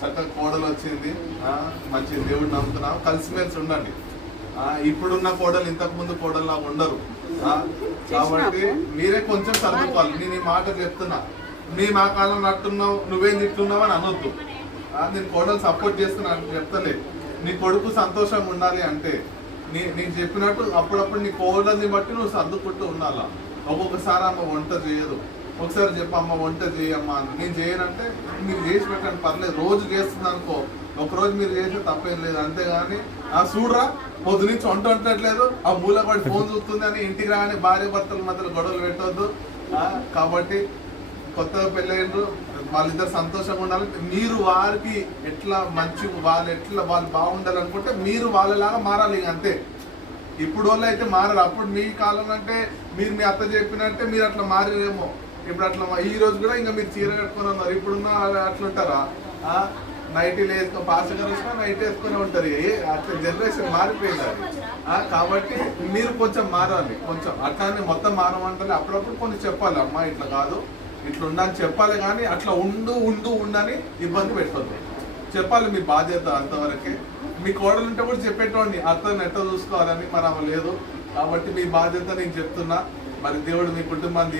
చక్కగా కోడలు వచ్చింది, మంచి దేవుడు నమ్ముతున్నాం, కలిసిమెలిసి ఉండండి. ఇప్పుడున్న కోడలు ఇంతకు ముందు కోడల్లా ఉండరు. కాబట్టి మీరే కొంచెం సర్దుకోవాలి. నేను ఈ మాట చెప్తున్నా, నీ మా కాలం నట్టున్నావు, నువ్వేం తిట్టున్నావు అని అనొద్దు. నేను కోడలు సపోర్ట్ చేస్తున్నా చెప్తలే. నీ కొడుకు సంతోషంగా ఉండాలి అంటే నేను చెప్పినట్టు అప్పుడప్పుడు నీ కోడల్ని బట్టి నువ్వు సర్దుకుంటూ ఉండాలా. ఒక్కొక్కసారి అమ్మ వంట చేయదు, ఒకసారి చెప్పమ్మ వంట చేయమ్మా అని. నేను చేయనంటే మీరు చేసి పెట్టండి, పర్లేదు. రోజు చేస్తుంది అనుకో, ఒకరోజు మీరు చేస్తే తప్పేం లేదు. అంతేగాని చూడరా పొద్దు నుంచి వంట వంటట్లేదు, ఆ మూలపడి ఫోన్ చూస్తుంది అని ఇంటికి రాని భార్య భర్తల మధ్యలో గొడవలు పెట్టవద్దు. కాబట్టి కొత్తగా పెళ్ళైనరు వాళ్ళిద్దరు సంతోషంగా ఉండాలి. మీరు వారికి ఎట్లా మంచి వాళ్ళు బాగుండాలనుకుంటే మీరు వాళ్ళలాగా మారాలి. అంతే. ఇప్పుడు వాళ్ళు అయితే మారారు. అప్పుడు మీ కాలం అంటే మీరు మీ అత్త చెప్పినట్టే మీరు అట్లా మారేమో. ఇప్పుడు అట్లా ఈ రోజు కూడా ఇంకా మీరు చీర కట్టుకొని ఉన్నారు. ఇప్పుడున్న అట్లుంటారా? నైటీలు వేసుకొని పాస్టర్ వేసుకొని నైట్ వేసుకొని ఉంటారు. అట్లా జనరేషన్ మారిపోయింది అది. కాబట్టి మీరు కొంచెం మారాలి. కొంచెం అట్లానే మొత్తం మారమంటారు. అప్పుడప్పుడు కొన్ని చెప్పాలి, అమ్మా ఇట్లా కాదు ఇట్లా ఉండని చెప్పాలి. కానీ అట్లా ఉండని ఇబ్బంది పెట్టద్దు. చెప్పాలి, మీ బాధ్యత అంతవరకే. మీ కోడలు ఉంటే కూడా చెప్పేటోండి అత్తని ఎట్లా చూసుకోవాలని. మరి అవ లేదు. కాబట్టి మీ బాధ్యత నేను చెప్తున్నా. మరి దేవుడు మీ కుటుంబాన్ని